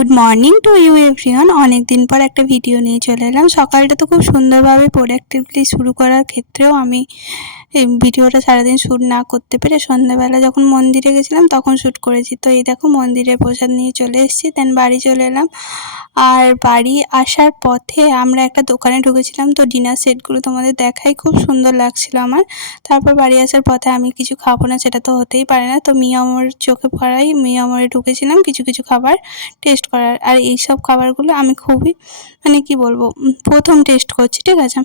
Good morning to you everyone. অনেক দিন পর একটা ভিডিও নিয়ে চলে এলাম। সকালটা তো খুব সুন্দরভাবে প্রোডাক্টিভলি শুরু করার ক্ষেত্রেও আমি এই ভিডিওটা সারাদিন শ্যুট না করতে পেরে সন্ধ্যাবেলা যখন মন্দিরে গেছিলাম তখন শ্যুট করেছি। তো এই দেখো মন্দিরে প্রসাদ নিয়ে চলে এসেছি, দেন বাড়ি চলে এলাম। আর বাড়ি আসার পথে আমরা একটা দোকানে ঢুকেছিলাম, তো ডিনার সেটগুলো তোমাদের দেখাই, খুব সুন্দর লাগছিল আমার। তারপর বাড়ি আসার পথে আমি কিছু খাবো না, সেটা তো হতেই পারে না, তো মিয়ামর চোখে পড়াই মিয়ামরে ঢুকেছিলাম কিছু কিছু খাবার টেস্ট করার। আর এইসব খাবারগুলো আমি খুবই মানে কি বলবো, প্রথম টেস্ট করছি, ঠিক আছে।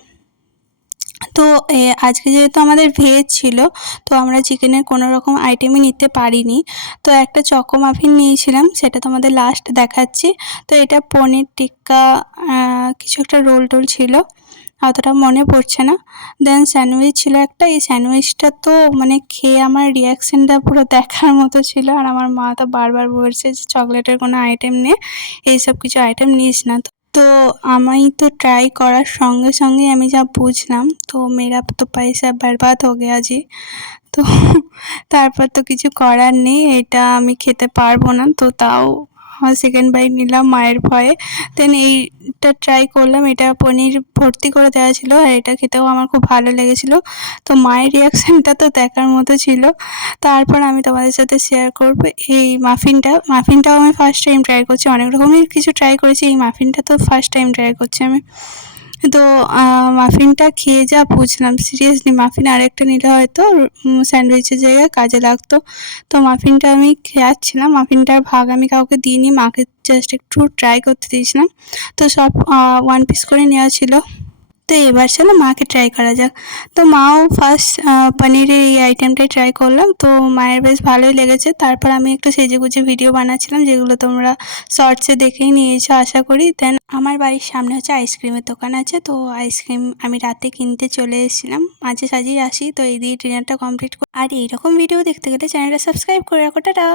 তো আজকে যেহেতু আমাদের ভেজ ছিল, তো আমরা চিকেনের কোনো রকম আইটেমই নিতে পারিনি। তো একটা চকো মাফিন নিয়েছিলাম, সেটা তোমাদের লাস্ট দেখাচ্ছি। তো এটা পনির টিক্কা কিছু একটা রোল টোল ছিল, অতটা মনে পড়ছে না। দেন স্যান্ডউইচ ছিল একটা, এই স্যান্ডউইচটা তো মানে খেয়ে আমার রিয়াকশানটা পুরো দেখার মতো ছিল। আর আমার মা তো বারবার বলছে যে চকলেটের কোনো আইটেম নে, এইসব কিছু আইটেম নিস না। তো আমি তো ট্রাই করার সঙ্গে সঙ্গে আমি যা বুঝলাম, তো মেরা তো পয়সা বরবাদ হো গেয়া জি। তো তারপর তো কিছু করার নেই, এটা আমি খেতে পারবো না, তো তাও সেকেন্ড বাইট নিলাম মায়ের ভয়ে। দেন এইটা ট্রাই করলাম, এটা পনির ভর্তি করে দেওয়া ছিল, আর এটা খেতেও আমার খুব ভালো লেগেছিলো। তো মায়ের রিয়াকশানটা তো দেখার মতো ছিল। তারপর আমি তোমাদের সাথে শেয়ার করব এই মাফিনটাও আমি ফার্স্ট টাইম ট্রাই করছি। অনেক রকমের কিছু ট্রাই করেছি, এই মাফিনটা তো ফার্স্ট টাইম ট্রাই করছি আমি। তো মাফিনটা খেয়ে যা বুঝলাম, সিরিয়াসলি মাফিন আরেকটা নিলে হয়তো স্যান্ডউইচের জায়গায় কাজে লাগতো। তো মাফিনটা আমি খাচ্ছিলাম, মাফিনটার ভাগ আমি কাউকে দিইনি, মাকে জাস্ট একটু ট্রাই করতে দিয়েছিলাম। তো সব 1 পিস করে নেওয়া ছিল। তো এবার চলো মাকে ট্রাই করা যাক। তো মাও ফার্স্ট পনিরের এই আইটেমটাই ট্রাই করলাম, তো মায়ের বেশ ভালোই লেগেছে। তারপর আমি একটা সেজেগুজে ভিডিও বানাচ্ছিলাম, যেগুলো তোমরা শর্টসে দেখেই নিয়েছো আশা করি। দেন আমার বাড়ির সামনে হচ্ছে আইসক্রিমের দোকান আছে, তো আইসক্রিম আমি রাতে কিনতে চলে এসেছিলাম, মাঝে সাঝেই আসি। তো এই দিয়ে ডিনারটা কমপ্লিট। আর এইরকম ভিডিও দেখতে গেলে চ্যানেলটা সাবস্ক্রাইব করে রাখো। টাটা।